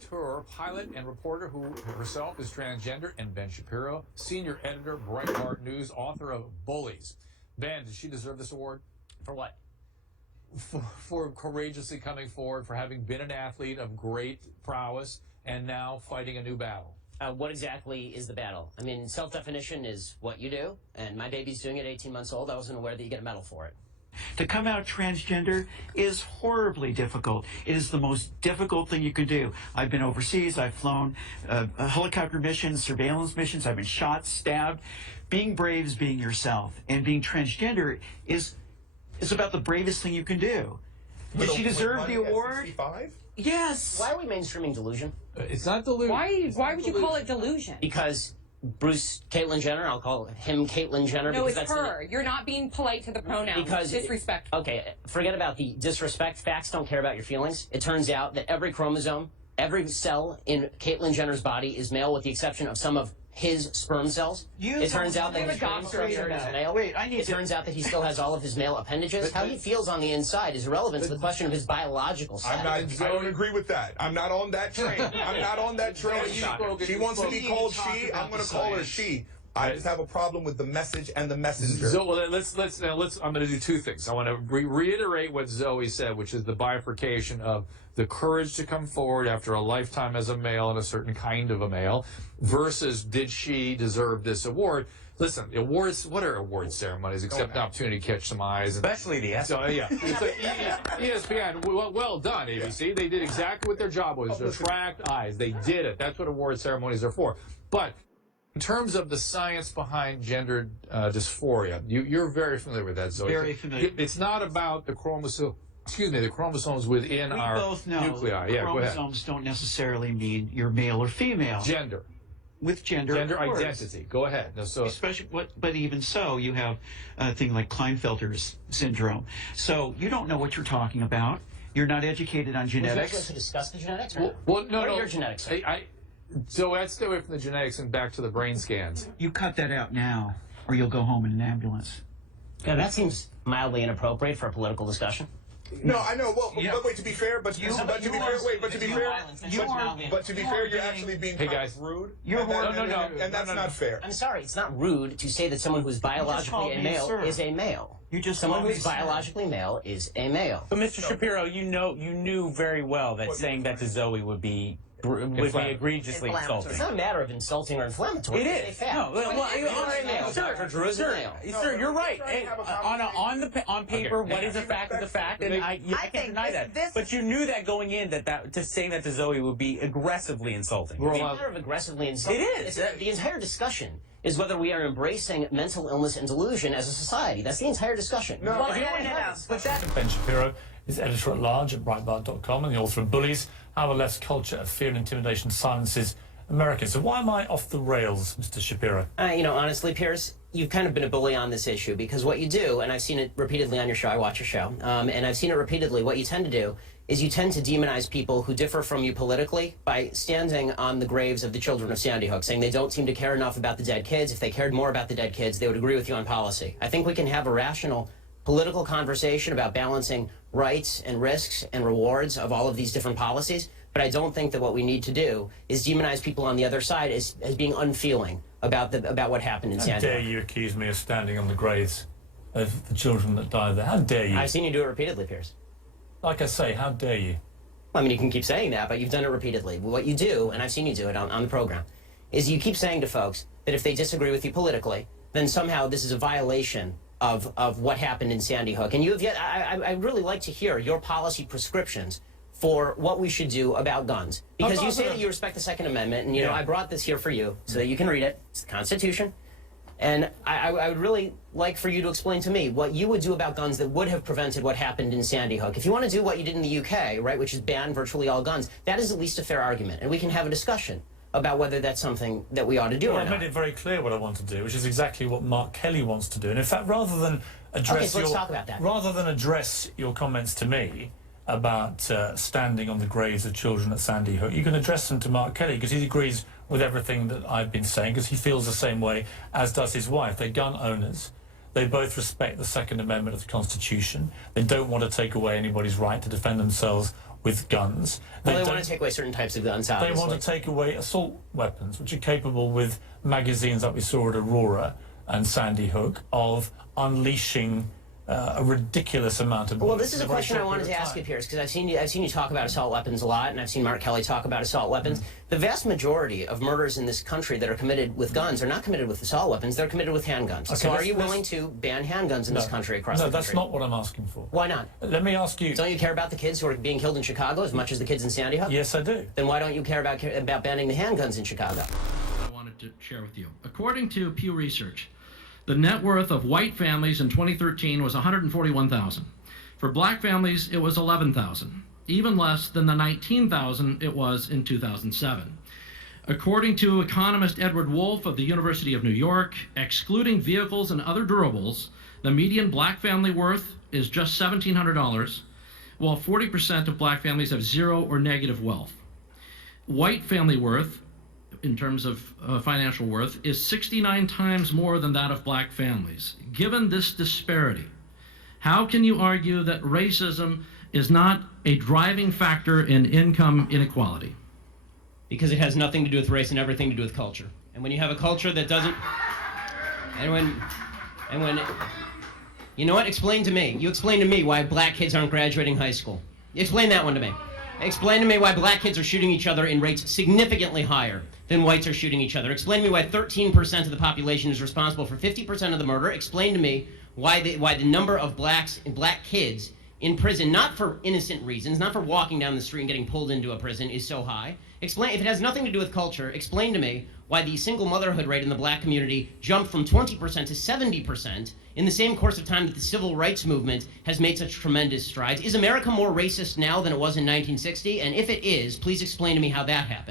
Tour, pilot and reporter who herself is transgender, and Ben Shapiro, senior editor, Breitbart News, author of Bullies. Ben, did she deserve this award? For what? For courageously coming forward, for having been an athlete of great prowess and now fighting a new battle. What exactly is the battle? I mean, self-definition is what you do, and my baby's doing it at 18 months old. I wasn't aware that you get a medal for it. To come out transgender is horribly difficult. It is the most difficult thing you can do. I've been overseas. I've flown helicopter missions, surveillance missions. I've been shot, stabbed. Being brave is being yourself. And being transgender is about the bravest thing you can do. Did she deserve the award? 65? Yes. Why are we mainstreaming delusion? It's not delusion. Why would you call it delusion? Because Caitlyn Jenner, I'll call him Caitlyn Jenner. No, because it's that's her. You're not being polite to the pronouns. Because disrespectful. Okay, forget about the disrespect. Facts don't care about your feelings. It turns out that every chromosome, every cell in Caitlyn Jenner's body is male, with the exception of some of his sperm cells. It turns out that his brain structure is male. It turns out that he still has all of his male appendages. How he feels on the inside is irrelevant to the question of his biological sex. I don't agree with that. I'm not on that train. I'm not on that train. She wants to be called she. I'm going to call her she. I just have a problem with the message and the messenger. So well, let's I'm going to do two things. I want to reiterate what Zoe said, which is the bifurcation of the courage to come forward after a lifetime as a male and a certain kind of a male, versus did she deserve this award? Listen, awards. What are award ceremonies except an opportunity to catch some eyes? Especially the ESPN. So yeah, ESPN. Well done, ABC. They did exactly what their job was: to attract eyes. They did it. That's what award ceremonies are for. But in terms of the science behind gender dysphoria, you're very familiar with that, Zoe. Very familiar. It's not about the chromosome. Excuse me, the chromosomes within our both know nuclei. Yeah, go ahead. Chromosomes don't necessarily mean you're male or female. Gender. With gender identity. Go ahead. No, so especially, but even so, you have a thing like Klinefelter's syndrome. So you don't know what you're talking about. You're not educated on genetics. We're supposed to discuss the genetics. Right? Well, no, what no. are your genetics? So let's stay away from the genetics and back to the brain scans. You cut that out now, or you'll go home in an ambulance. Yeah, that seems mildly inappropriate for a political discussion. No, I know. Well, but wait. To be fair, but to be fair, you're actually being rude. You're and that's not fair. I'm sorry, it's not rude to say that someone who's biologically a male is a male. Someone who's biologically male is a male. But Mr. Shapiro, you knew very well that saying that to Zoe would be egregiously insulting. It's not a matter of insulting or inflammatory. It is. No, Sir, you're right. On paper, what is a fact is a fact, and I can't deny that. But you knew that going in that to saying that to Zoe would be aggressively insulting. It's a matter of aggressively insulting. It is. The entire discussion is whether we are embracing mental illness and delusion as a society. That's the entire discussion. No. But that. Ben Shapiro is editor-at-large at Breitbart.com and the author of Bullies, How the Left's Culture of Fear and Intimidation Silences Americans. So why am I off the rails, Mr. Shapiro? Honestly, Piers, you've kind of been a bully on this issue, because what you do, and I've seen it repeatedly on your show, I watch your show, and I've seen it repeatedly, what you tend to do is you tend to demonize people who differ from you politically by standing on the graves of the children of Sandy Hook, saying they don't seem to care enough about the dead kids. If they cared more about the dead kids, they would agree with you on policy. I think we can have a rational political conversation about balancing rights and risks and rewards of all of these different policies, but I don't think that what we need to do is demonize people on the other side as being unfeeling about what happened in Sandy Hook. How dare you accuse me of standing on the graves of the children that died there? How dare you? I've seen you do it repeatedly, Piers. Like I say, how dare you? I mean, you can keep saying that, but you've done it repeatedly. What you do, and I've seen you do it on the program, is you keep saying to folks that if they disagree with you politically, then somehow this is a violation of what happened in Sandy Hook. And you have yet, I'd really like to hear your policy prescriptions for what we should do about guns. Because you say that you respect the Second Amendment, and I brought this here for you so that you can read it. It's the Constitution. And I would really like for you to explain to me what you would do about guns that would have prevented what happened in Sandy Hook. If you want to do what you did in the UK, right, which is ban virtually all guns, that is at least a fair argument. And we can have a discussion about whether that's something that we ought to do or not. I made it very clear what I want to do, which is exactly what Mark Kelly wants to do. And in fact, rather than address let's talk about that. Rather than address your comments to me about standing on the graves of children at Sandy Hook, you can address them to Mark Kelly, because he agrees with everything that I've been saying, because he feels the same way, as does his wife. They're gun owners. They both respect the Second Amendment of the Constitution. They don't want to take away anybody's right to defend themselves with guns. Well, they don't- want to take away certain types of guns, They obviously. want to take away assault weapons, which are capable with magazines like we saw at Aurora and Sandy Hook of unleashing a ridiculous amount of. Well, this is a in very question I short wanted to period of ask you, time. Pierce, because I've seen you talk about assault weapons a lot, and I've seen Mark Kelly talk about assault weapons. The vast majority of murders in this country that are committed with guns are not committed with assault weapons; they're committed with handguns. Okay, so, are let's- you let's- willing to ban handguns in this country across the No, country? that's not what I'm asking for. Why not? Let me ask you. Don't you care about the kids who are being killed in Chicago as much as the kids in Sandy Hook? Yes, I do. Then why don't you care about banning the handguns in Chicago? I wanted to share with you. According to Pew Research, the net worth of white families in 2013 was $141,000. For black families, it was $11,000, even less than the $19,000 it was in 2007. According to economist Edward Wolf of the University of New York, excluding vehicles and other durables, the median black family worth is just $1,700, while 40% of black families have zero or negative wealth. White family worth, in terms of financial worth, is 69 times more than that of black families. Given this disparity, how can you argue that racism is not a driving factor in income inequality? Because it has nothing to do with race and everything to do with culture. And when you have a culture that doesn't, and when, you know what? Explain to me. You explain to me why black kids aren't graduating high school. Explain that one to me. Explain to me why black kids are shooting each other in rates significantly higher than whites are shooting each other. Explain to me why 13% of the population is responsible for 50% of the murder. Explain to me why the number of black kids in prison, not for innocent reasons, not for walking down the street and getting pulled into a prison, is so high. Explain, if it has nothing to do with culture, explain to me why the single motherhood rate in the black community jumped from 20% to 70% in the same course of time that the civil rights movement has made such tremendous strides. Is America more racist now than it was in 1960? And if it is, please explain to me how that happened.